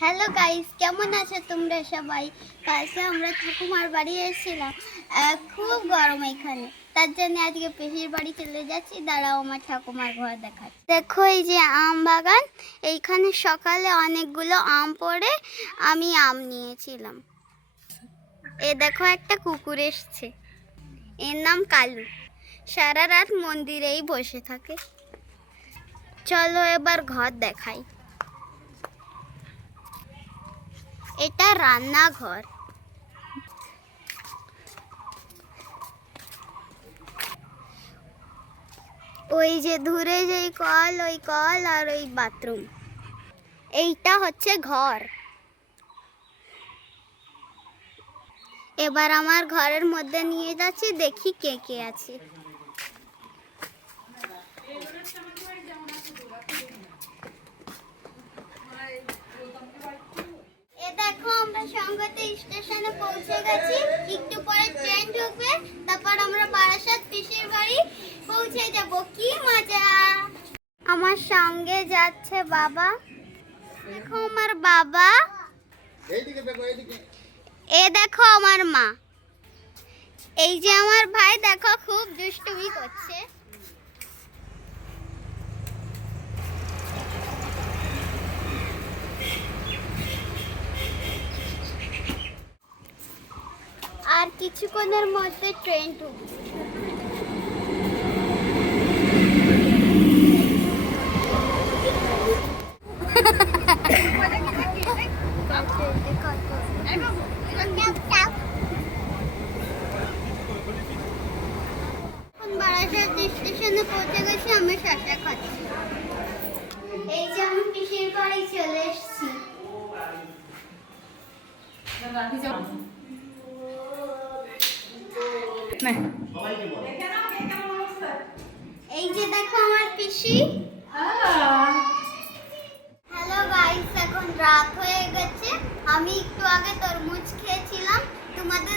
Hello guys, কেমন আছো তোমরা সবাই? কালকে আমরা ঠাকুমার বাড়ি এসেছিলাম। খুব গরম এখানে, তার জন্য আজকে পিসির বাড়ি চলে যাচ্ছি। দাঁড়াও, আমার ঠাকুমার ঘর দেখাচ্ছি। দেখো, এই যে আম বাগান। এইখানে সকালে অনেকগুলো আম পড়ে আমি আম নিয়েছিলাম। এ দেখো, একটা কুকুর এসছে, এর নাম কালু। সারা রাত মন্দিরেই বসে থাকে। চলো এবার ঘর দেখাই। এটা রান্নাঘর। ওই যে দূরে যেই কল, ওই কল আর ওই বাথরুম। এইটা হচ্ছে ঘর। এবার আমার ঘরের মধ্যে নিয়ে যাচ্ছি, দেখি কে কে আছে। এ দেখো, আমরা সঙ্গতে স্টেশনে পৌঁছে গেছি। একটু পরে ট্রেন ঢুকবে, তারপর আমরা বারাসাত পিসির বাড়ি পৌঁছে যাব। কি মজা! আমার সঙ্গে যাচ্ছে বাবা। দেখো আমার বাবা, এ দেখো আমার মা, এই যে আমার ভাই দেখো খুব দুষ্টুমি করছে। আর কিছুক্ষণের মধ্যে ট্রেন ঢুকবে। বারাসাত স্টেশনে পৌঁছে গেছি, আমি শসা খাচ্ছি। এই যে আমি পিসির বাড়ি চলে এসেছি। এই যে দেখো আমার পিসি। হ্যালো গাইস, এখন রাত হয়ে গেছে। আমি একটু আগে তরমুজ খেয়েছিলাম, তোমাদের